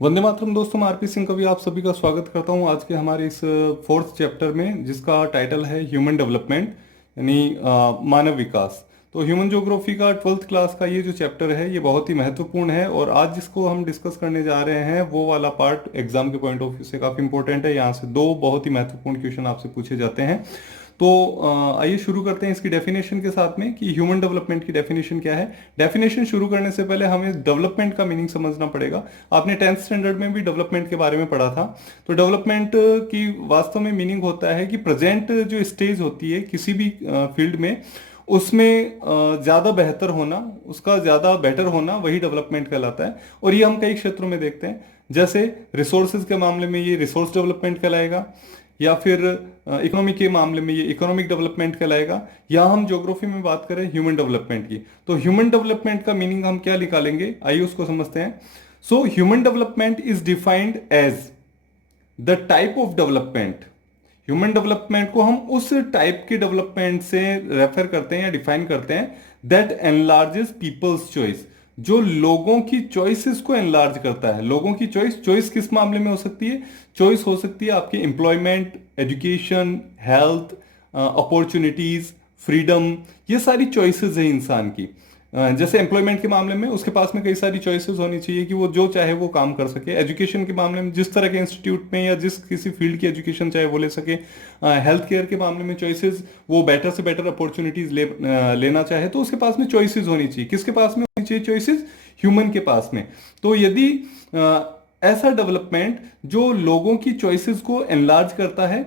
वंदे मातरम दोस्तों, मैं आरपी सिंह कवि आप सभी का स्वागत करता हूं आज के हमारे इस फोर्थ चैप्टर में, जिसका टाइटल है ह्यूमन डेवलपमेंट, यानी मानव विकास। तो ह्यूमन ज्योग्राफी का 12th क्लास का ये जो चैप्टर है ये बहुत ही महत्वपूर्ण है, और आज जिसको हम डिस्कस करने जा रहे हैं वो वाला पार्ट एग्जाम के पॉइंट ऑफ व्यू से काफ़ी इंपॉर्टेंट है। यहाँ से दो बहुत ही महत्वपूर्ण क्वेश्चन आपसे पूछे जाते हैं। तो आइए शुरू करते हैं इसकी डेफिनेशन के साथ में कि ह्यूमन डेवलपमेंट की डेफिनेशन क्या है। डेफिनेशन शुरू करने से पहले हमें डेवलपमेंट का मीनिंग समझना पड़ेगा। आपने 10th स्टैंडर्ड में भी डेवलपमेंट के बारे में पढ़ा था। तो डेवलपमेंट की वास्तव में मीनिंग होता है कि प्रेजेंट जो स्टेज होती है किसी भी फील्ड में, उसमें ज़्यादा बेहतर होना, उसका ज़्यादा बेटर होना, वही डेवलपमेंट कहलाता है। और ये हम कई क्षेत्रों में देखते हैं, जैसे रिसोर्सेज के मामले में ये रिसोर्स डेवलपमेंट कहलाएगा, या फिर इकोनॉमी के मामले में ये इकोनॉमिक डेवलपमेंट कहलाएगा, या हम ज्योग्राफी में बात करें ह्यूमन डेवलपमेंट की, तो ह्यूमन डेवलपमेंट का मीनिंग हम क्या निकालेंगे, आइए उसको समझते हैं। So human development is defined as the type of development. Human development को हम उस टाइप के डेवलपमेंट से रेफर करते हैं या डिफाइन करते हैं दैट एनलार्जेस पीपल्स चॉइस, जो लोगों की चॉइसेस को एनलार्ज करता है। लोगों की चॉइस, चॉइस किस मामले में हो सकती है? चॉइस हो सकती है आपके employment, education, health, opportunities, freedom, ये सारी चॉइसेस है इंसान की। जैसे एम्प्लॉयमेंट के मामले में उसके पास में कई सारी चॉइसेस होनी चाहिए कि वो जो चाहे वो काम कर सके। एजुकेशन के मामले में जिस तरह के इंस्टीट्यूट में या जिस किसी फील्ड की एजुकेशन चाहे वो ले सके। हेल्थ केयर के मामले में चॉइसेस, वो बेटर से बेटर अपॉर्चुनिटीज लेना चाहे तो उसके पास में चॉइसेस होनी चाहिए। किसके पास में होनी चाहिए चॉइसेस? ह्यूमन के पास में। तो यदि ऐसा डेवलपमेंट जो लोगों की चॉइसेस को एनलार्ज करता है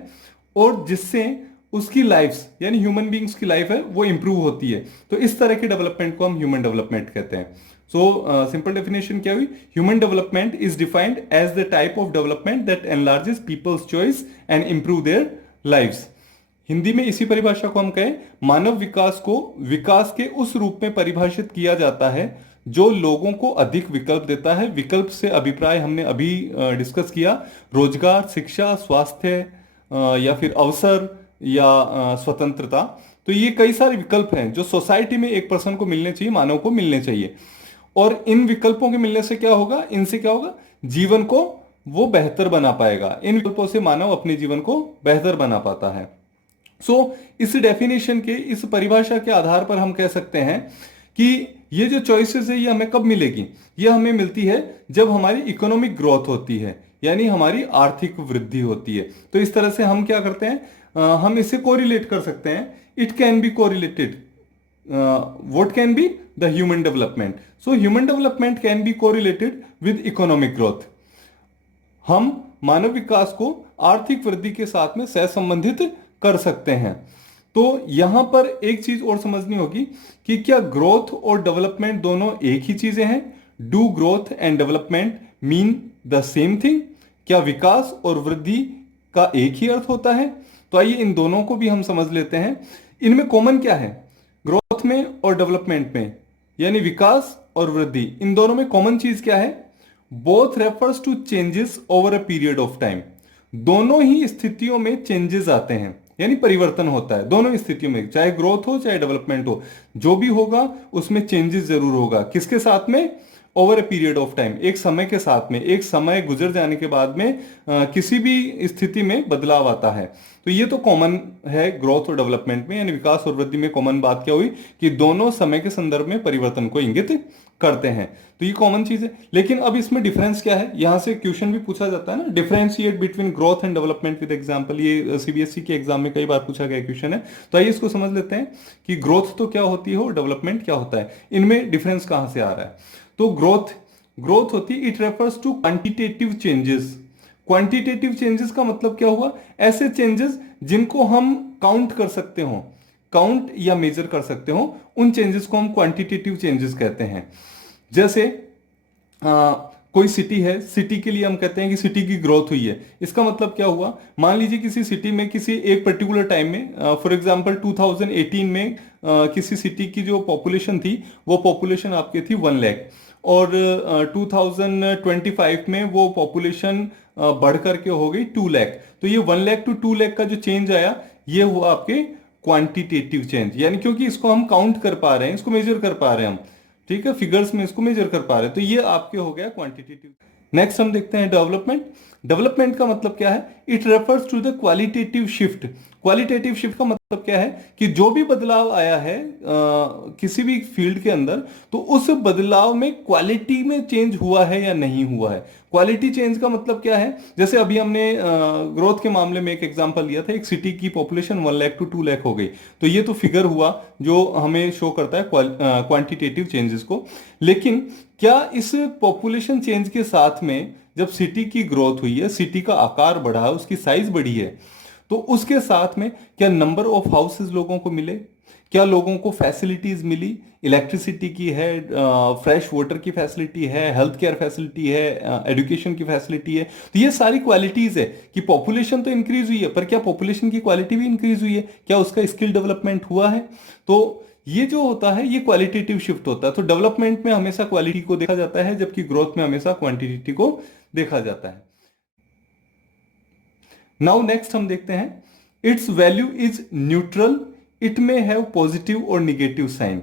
और जिससे उसकी लाइफ्स, यानी ह्यूमन बींग्स की लाइफ है वो इंप्रूव होती है, तो इस तरह के डेवलपमेंट को हम ह्यूमन डेवलपमेंट कहते हैं। सो सिंपल डेफिनेशन क्या हुई? Human development is defined as the type of development that enlarges people's choice and improve their lives. Hindi में इसी परिभाषा को हम कहें, मानव विकास को विकास के उस रूप में परिभाषित किया जाता है जो लोगों को अधिक विकल्प देता है। विकल्प से अभिप्राय हमने अभी डिस्कस किया, रोजगार, शिक्षा, स्वास्थ्य, या फिर अवसर, या स्वतंत्रता। तो ये कई सारे विकल्प हैं जो सोसाइटी में एक पर्सन को मिलने चाहिए, मानव को मिलने चाहिए। और इन विकल्पों के मिलने से क्या होगा? इनसे क्या होगा? जीवन को वो बेहतर बना पाएगा। इन विकल्पों से मानव अपने जीवन को बेहतर बना पाता है। इस डेफिनेशन के, इस परिभाषा के आधार पर हम कह सकते हैं कि ये जो चॉइसेस है ये हमें कब मिलेगी? ये हमें मिलती है जब हमारी इकोनॉमिक ग्रोथ होती है, यानी हमारी आर्थिक वृद्धि होती है। तो इस तरह से हम क्या करते हैं, हम इसे कोरिलेट कर सकते हैं। It can be correlated, what can be the human development. So human development can be correlated with economic growth. हम मानव विकास को आर्थिक वृद्धि के साथ में सहसंबंधित कर सकते हैं। तो यहां पर एक चीज और समझनी होगी कि क्या ग्रोथ और डेवलपमेंट दोनों एक ही चीजें हैं? Do growth and development mean the same thing? क्या विकास और वृद्धि का एक ही अर्थ होता है? तो आइए इन दोनों को भी हम समझ लेते हैं। इनमें कॉमन क्या है? ग्रोथ में और डेवलपमेंट में, यानी विकास और वृद्धि, इन दोनों में कॉमन चीज क्या है? Both refers to changes over a period of time. दोनों ही स्थितियों में चेंजेस आते हैं, यानी परिवर्तन होता है दोनों स्थितियों में, चाहे ग्रोथ हो चाहे डेवलपमेंट हो, जो भी होगा उसमें चेंजेस जरूर होगा। किसके साथ में? Over a period of time, एक समय के साथ में, एक समय गुजर जाने के बाद में किसी भी स्थिति में बदलाव आता है। तो ये तो कॉमन है ग्रोथ और डेवलपमेंट में, यानी विकास और वृद्धि में कॉमन बात क्या हुई कि दोनों समय के संदर्भ में परिवर्तन को इंगित करते हैं। तो ये कॉमन चीज है। लेकिन अब इसमें डिफरेंस क्या है? यहां से क्वेश्चन भी पूछा जाता है ना, differentiate between growth and development with example. ये सीबीएसई के एग्जाम में कई बार पूछा गया क्वेश्चन है। तो आइए इसको समझ लेते हैं कि ग्रोथ तो क्या होती है और डेवलपमेंट क्या होता है, इनमें डिफरेंस कहां से आ रहा है। तो ग्रोथ, ग्रोथ होती है, it refers to quantitative changes. Quantitative changes का मतलब क्या हुआ? ऐसे चेंजेस जिनको हम काउंट कर सकते हो, काउंट या मेजर कर सकते हो, उन चेंजेस को हम क्वांटिटेटिव चेंजेस कहते हैं। जैसे कोई सिटी है, सिटी के लिए हम कहते हैं कि सिटी की ग्रोथ हुई है। इसका मतलब क्या हुआ? मान लीजिए किसी सिटी में किसी एक पर्टिकुलर टाइम में, फॉर एग्जांपल 2018 में किसी सिटी की जो पॉपुलेशन थी वो पॉपुलेशन आपके थी 1 लाख, और 2025 में वो पॉपुलेशन बढ़ करके हो गई 2 लाख। तो ये 1 लाख टू 2 लाख का जो चेंज आया ये हुआ आपके क्वांटिटेटिव चेंज, यानी क्योंकि इसको हम काउंट कर पा रहे हैं, इसको मेजर कर पा रहे हैं हम, ठीक है, फिगर्स में इसको मेजर कर पा रहे हैं, तो ये आपके हो गया क्वांटिटेटिव। नेक्स्ट हम देखते हैं डेवलपमेंट। डेवलपमेंट का मतलब क्या है? It refers to the qualitative shift. Qualitative shift का मतलब क्या है कि जो भी बदलाव आया है किसी भी फील्ड के अंदर, तो उस बदलाव में क्वालिटी में चेंज हुआ है या नहीं हुआ है। क्वालिटी चेंज का मतलब क्या है? जैसे अभी हमने ग्रोथ के मामले में एक एग्जांपल लिया था, एक सिटी की पॉपुलेशन 1 लाख टू 2 लाख हो गई, तो ये तो फिगर हुआ जो हमें शो करता है क्वांटिटेटिव चेंजेस को। लेकिन क्या इस पॉपुलेशन चेंज के साथ में जब सिटी की ग्रोथ हुई है, सिटी का आकार बढ़ा है, उसकी साइज बढ़ी है, तो उसके साथ में क्या नंबर ऑफ हाउसेस लोगों को मिले, क्या लोगों को फैसिलिटीज मिली? इलेक्ट्रिसिटी की है, फ्रेश वाटर की फैसिलिटी है, हेल्थ केयर फैसिलिटी है, एजुकेशन की फैसिलिटी है। तो ये सारी क्वालिटीज है कि पॉपुलेशन तो इंक्रीज हुई है, पर क्या पॉपुलेशन की क्वालिटी भी इंक्रीज हुई है? क्या उसका स्किल डेवलपमेंट हुआ है? तो ये जो होता है ये क्वालिटेटिव शिफ्ट होता है। तो डेवलपमेंट में हमेशा क्वालिटी को देखा जाता है, जबकि ग्रोथ में हमेशा क्वांटिटी को देखा जाता है। नाउ नेक्स्ट हम देखते हैं, it's value is neutral, it में हैव पॉजिटिव और निगेटिव साइन।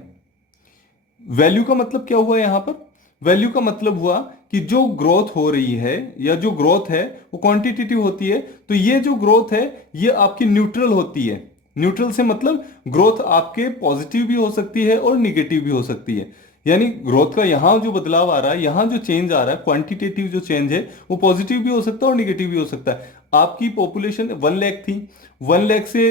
वैल्यू का मतलब क्या हुआ यहां पर? वैल्यू का मतलब हुआ कि जो ग्रोथ हो रही है या जो ग्रोथ है वो क्वांटिटेटिव होती है, तो ये जो ग्रोथ है ये आपकी न्यूट्रल होती है। न्यूट्रल से मतलब ग्रोथ आपके पॉजिटिव भी हो सकती है और निगेटिव भी हो सकती है। यानी ग्रोथ का यहां जो बदलाव आ रहा है, यहां जो चेंज आ रहा है, क्वांटिटेटिव जो चेंज है वो पॉजिटिव भी हो सकता है और निगेटिव भी हो सकता है। आपकी पॉपुलेशन 1 लाख थी, 1 लाख से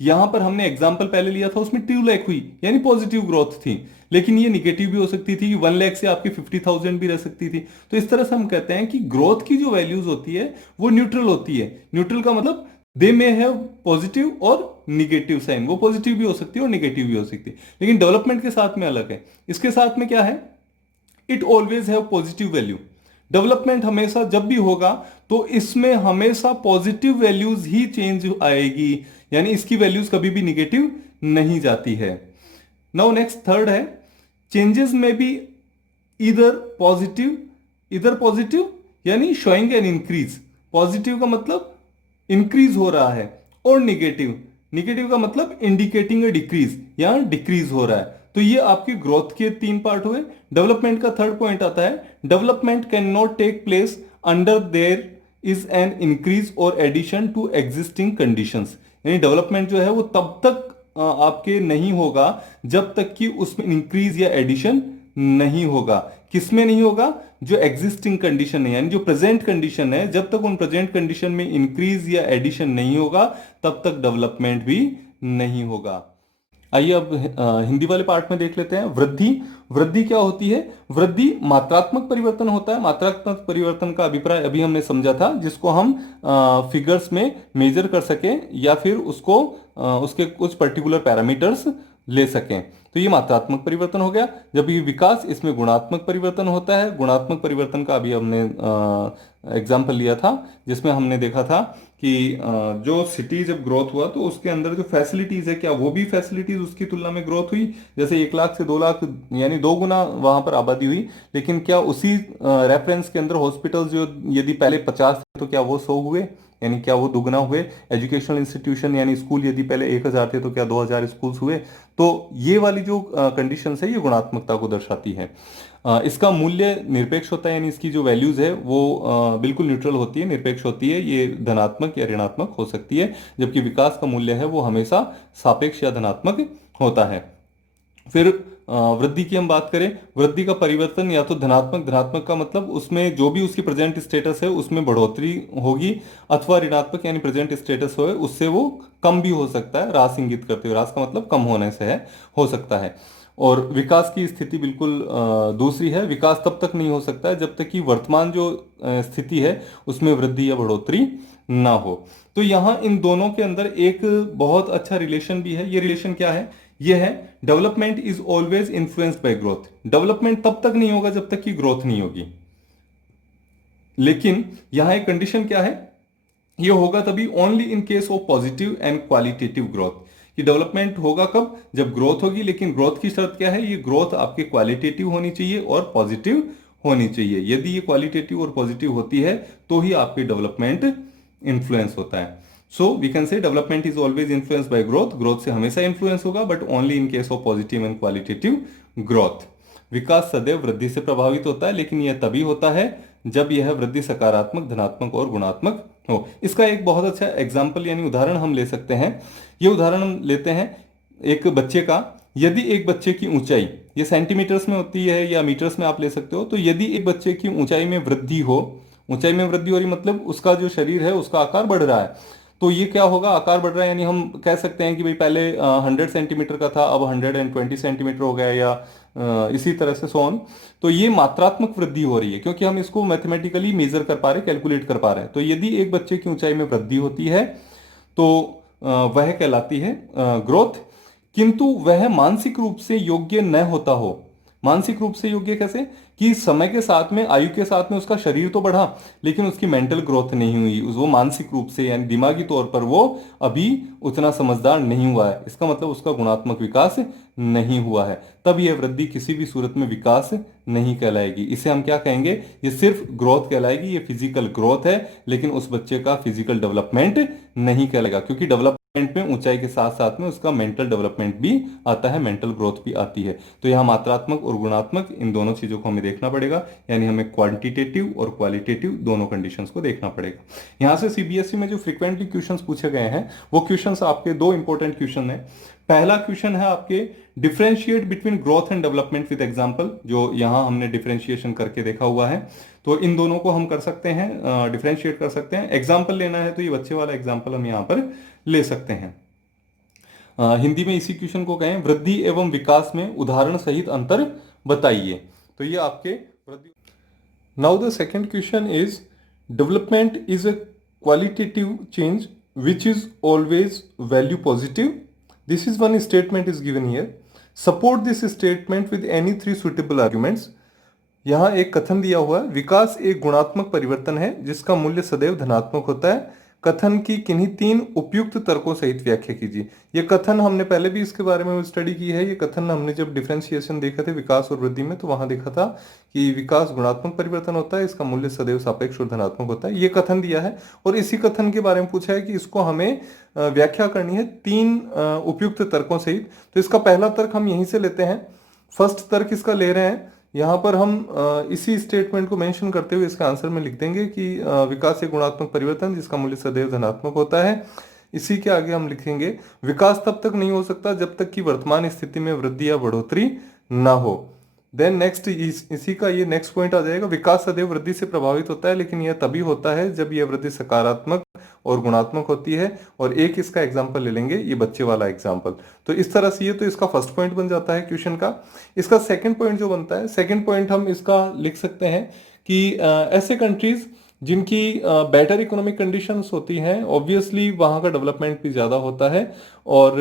यहां पर हमने एग्जांपल पहले लिया था उसमें 2 लाख हुई, यानी पॉजिटिव ग्रोथ थी। लेकिन ये निगेटिव भी हो सकती थी कि 1 लाख से आपकी 50,000 भी रह सकती थी। तो इस तरह से हम कहते हैं कि ग्रोथ की जो वैल्यूज होती है वो न्यूट्रल होती है। न्यूट्रल का मतलब दे मे हैव पॉजिटिव और निगेटिव साइन, वो पॉजिटिव भी हो सकती है और निगेटिव भी हो सकती है। लेकिन डेवलपमेंट के साथ में अलग है। इसके साथ में क्या है? It always have positive value. Development हमेशा जब भी होगा तो इसमें हमेशा पॉजिटिव वैल्यूज ही चेंज आएगी, यानी इसकी वैल्यूज कभी भी निगेटिव नहीं जाती है। नाउ नेक्स्ट थर्ड है, चेंजेस में भी इधर पॉजिटिव यानी शोइंग एन इंक्रीज। पॉजिटिव का मतलब इंक्रीज हो रहा है, और निगेटिव निगेटिव का मतलब इंडिकेटिंग ए डिक्रीज या डिक्रीज हो रहा है। तो ये आपकी ग्रोथ के 3 पार्ट हुए। डेवलपमेंट का थर्ड पॉइंट आता है, development can not take place under there is an increase और एडिशन टू एग्जिस्टिंग कंडीशंस। यानी डेवलपमेंट जो है वो तब तक आपके नहीं होगा जब तक कि उसमें इंक्रीज या एडिशन नहीं होगा। किसमें नहीं होगा? जो एग्जिस्टिंग कंडीशन है, यानी जो प्रेजेंट कंडीशन है, जब तक उन प्रेजेंट कंडीशन में इंक्रीज या एडिशन नहीं होगा तब तक डेवलपमेंट भी नहीं होगा। आइए अब हिंदी वाले पार्ट में देख लेते हैं। वृद्धि। वृद्धि क्या होती है? वृद्धि मात्रात्मक परिवर्तन होता है। मात्रात्मक परिवर्तन का अभिप्राय अभी हमने समझा था, जिसको हम फिगर्स में मेजर कर सकें या फिर उसको उसके कुछ पर्टिकुलर पैरामीटर्स ले सकें, तो ये मात्रात्मक परिवर्तन हो गया। जब ये विकास, इसमें गुणात्मक परिवर्तन होता है। गुणात्मक परिवर्तन का अभी हमने एग्जाम्पल लिया था, जिसमें हमने देखा था कि जो सिटी जब ग्रोथ हुआ तो उसके अंदर जो फैसिलिटीज है, क्या वो भी फैसिलिटीज उसकी तुलना में ग्रोथ हुई? जैसे 1 लाख से 2 लाख, यानी 2 गुना वहां पर आबादी हुई। लेकिन क्या उसी रेफरेंस के अंदर हॉस्पिटल्स जो यदि पहले 50 थे तो क्या वो 100 हुए? यानी क्या वो दुगना हुए? एजुकेशनल इंस्टीट्यूशन यानी स्कूल यदि पहले 1000 थे तो क्या 2000 स्कूल्स हुए? तो ये वाली जो कंडीशन है ये गुणात्मकता को दर्शाती है। इसका मूल्य निरपेक्ष होता है, यानी इसकी जो वैल्यूज है वो बिल्कुल न्यूट्रल होती है, निरपेक्ष होती है। ये धनात्मक या ऋणात्मक हो सकती है, जबकि विकास का मूल्य है वो हमेशा सापेक्ष या धनात्मक होता है। फिर वृद्धि की हम बात करें, वृद्धि का परिवर्तन या तो धनात्मक, धनात्मक का मतलब उसमें जो भी उसकी प्रेजेंट स्टेटस है उसमें बढ़ोतरी होगी, अथवा ऋणात्मक यानी प्रेजेंट स्टेटस हो उससे वो कम भी हो सकता है। ह्रास इंगित करते हुए, ह्रास का मतलब कम होने से है, हो सकता है। और विकास की स्थिति बिल्कुल दूसरी है। विकास तब तक नहीं हो सकता है जब तक कि वर्तमान जो स्थिति है उसमें वृद्धि या बढ़ोतरी ना हो। तो यहां इन दोनों के अंदर एक बहुत अच्छा रिलेशन भी है। ये रिलेशन क्या है? ये है, development is always influenced by growth. Development तब तक नहीं होगा जब तक कि ग्रोथ नहीं होगी। लेकिन यहां एक कंडीशन क्या है? ये होगा तभी only in case of positive and qualitative growth. कि डेवलपमेंट होगा कब? जब ग्रोथ होगी। लेकिन ग्रोथ की शर्त क्या है? ये ग्रोथ आपके क्वालिटेटिव होनी चाहिए और पॉजिटिव होनी चाहिए। यदि ये क्वालिटेटिव और पॉजिटिव होती है तो ही आपकी डेवलपमेंट इन्फ्लुएंस होता है। So we can say development is always influence by growth. Growth से हमेशा इन्फ्लुएंस होगा, but only in case of positive and qualitative growth. विकास सदैव वृद्धि से प्रभावित होता है, लेकिन यह तभी होता है जब यह वृद्धि सकारात्मक, धनात्मक और गुणात्मक हो। इसका एक बहुत अच्छा एग्जाम्पल यानी उदाहरण हम ले सकते हैं। ये उदाहरण हम लेते हैं एक बच्चे का। यदि एक बच्चे की ऊंचाई, ये सेंटीमीटर्स में होती है या मीटर्स में आप ले सकते हो, तो यदि एक बच्चे की ऊंचाई में वृद्धि हो, ऊंचाई में वृद्धि हो रही मतलब उसका जो शरीर है उसका आकार बढ़ रहा है, तो ये क्या होगा, आकार बढ़ रहा है, यानी हम कह सकते हैं कि भाई पहले 100 सेंटीमीटर का था, अब 120 सेंटीमीटर हो गया, या इसी तरह से सोन। तो ये मात्रात्मक वृद्धि हो रही है क्योंकि हम इसको मैथमेटिकली मेजर कर पा रहे, कैलकुलेट कर पा रहे हैं। तो यदि एक बच्चे की ऊंचाई में वृद्धि होती है तो वह कहलाती है ग्रोथ। किंतु वह मानसिक रूप से योग्य न होता हो। मानसिक रूप से योग्य कैसे, कि समय के साथ में, आयु के साथ में उसका शरीर तो बढ़ा लेकिन उसकी मेंटल ग्रोथ नहीं हुई, वो मानसिक रूप से यानी दिमागी तौर पर वो अभी उतना समझदार नहीं हुआ है। इसका मतलब उसका गुणात्मक विकास नहीं हुआ है। तब यह वृद्धि किसी भी सूरत में विकास नहीं कहलाएगी। इसे हम क्या कहेंगे, ये सिर्फ ग्रोथ कहलाएगी, ये फिजिकल ग्रोथ है, लेकिन उस बच्चे का फिजिकल डेवलपमेंट नहीं कहलाएगा, क्योंकि डेवलपमेंट में ऊंचाई के साथ साथ में उसका मेंटल डेवलपमेंट भी आता है, मेंटल ग्रोथ भी आती है। तो यहाँ मात्रात्मक और गुणात्मक इन दोनों चीजों को हमें देखना पड़ेगा, यानी हमें क्वांटिटेटिव और क्वालिटेटिव दोनों कंडीशंस को देखना पड़ेगा। यहाँ से सीबीएसई में जो फ्रीक्वेंटली क्वेश्चंस पूछे गए हैं वो क्वेश्चंस आपके दो इंपॉर्टेंट क्वेश्चन है। पहला क्वेश्चन है आपके differentiate between growth and development with example, जो यहां हमने डिफरेंशिएशन करके देखा हुआ है। तो इन दोनों को हम कर सकते हैं, डिफरेंशिएट कर सकते हैं। एग्जांपल लेना है तो ये बच्चे वाला एग्जांपल हम यहां पर ले सकते हैं। हिंदी में इसी क्वेश्चन को कहें वृद्धि एवं विकास में उदाहरण सहित अंतर बताइए। तो ये आपके वृद्धि। Now the second question is development is a qualitative change which is always value positive. This is one statement is given here. Support this statement with any three suitable arguments. यहाँ एक कथन दिया हुआ है, विकास एक गुणात्मक परिवर्तन है जिसका मूल्य सदैव धनात्मक होता है। कथन की किन्हीं तीन उपयुक्त तर्कों सहित व्याख्या कीजिए। ये कथन हमने पहले भी इसके बारे में स्टडी की है। ये कथन हमने जब डिफरेंशिएशन देखा थे विकास और वृद्धि में, तो वहां देखा था कि विकास गुणात्मक परिवर्तन होता है, इसका मूल्य सदैव सापेक्ष और धनात्मक होता है। ये कथन दिया है और इसी कथन के बारे में पूछा है कि इसको हमें व्याख्या करनी है तीन उपयुक्त तर्कों सहित। तो इसका पहला तर्क हम यहीं से लेते हैं। फर्स्ट तर्क इसका ले रहे हैं, यहाँ पर हम इसी स्टेटमेंट को मेंशन करते हुए इसके आंसर में लिख देंगे कि विकास एक गुणात्मक परिवर्तन जिसका मूल्य सदैव धनात्मक होता है। इसी के आगे हम लिखेंगे विकास तब तक नहीं हो सकता जब तक कि वर्तमान स्थिति में वृद्धि या बढ़ोतरी ना हो। देन नेक्स्ट इसी का ये नेक्स्ट पॉइंट आ जाएगा, विकास सदैव वृद्धि से प्रभावित होता है लेकिन यह तभी होता है जब यह वृद्धि सकारात्मक और गुणात्मक होती है। और एक इसका एग्जांपल ले लेंगे, ये बच्चे वाला एग्जांपल। तो इस तरह से ये तो इसका फर्स्ट पॉइंट बन जाता है क्वेश्चन का। इसका सेकंड पॉइंट जो बनता है, सेकंड पॉइंट हम इसका लिख सकते हैं कि ऐसे कंट्रीज जिनकी बेटर इकोनॉमिक कंडीशंस होती हैं, ऑब्वियसली वहाँ का डेवलपमेंट भी ज़्यादा होता है, और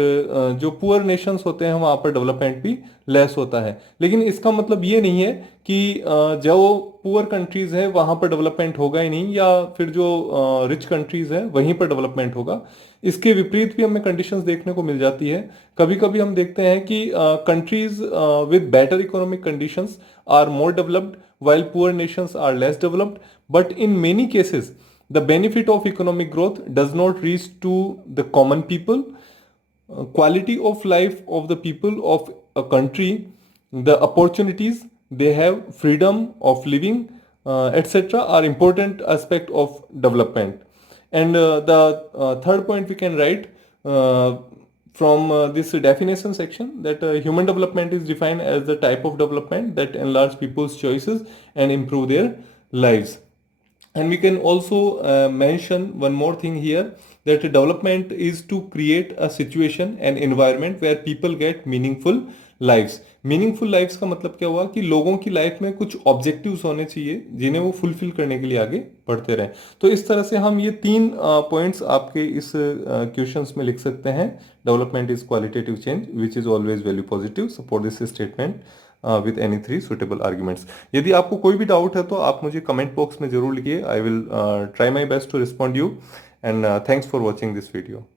जो पुअर नेशंस होते हैं वहाँ पर डेवलपमेंट भी लेस होता है। लेकिन इसका मतलब ये नहीं है कि जो पुअर कंट्रीज है वहाँ पर डेवलपमेंट होगा ही नहीं, या फिर जो रिच कंट्रीज है वहीं पर डेवलपमेंट होगा। इसके विपरीत भी हमें कंडीशंस देखने को मिल जाती है। कभी कभी हम देखते हैं कि countries with better economic conditions are more developed while poor nations are less developed, but in many cases the benefit of economic growth does not reach to the common people. Quality of life of the people of a country, the opportunities they have, freedom of living, etc. are important aspect of development. And the third point we can write from this definition section, that human development is defined as the type of development that enlarge people's choices and improve their lives. And we can also mention one more thing here, that development is to create a situation and environment where people get meaningful lives. Meaningful lifes का मतलब क्या हुआ कि लोगों की life में कुछ objectives होने चाहिए जिन्हें वो फुलफिल करने के लिए आगे बढ़ते रहें। तो इस तरह से हम ये तीन पॉइंट्स आपके इस क्वेश्चंस में लिख सकते हैं। Development is qualitative change which is always value positive, support this statement with any three suitable arguments. यदि आपको कोई भी डाउट है तो आप मुझे कमेंट बॉक्स में जरूर लिखिए। I will try my best to respond you, and thanks for watching this video.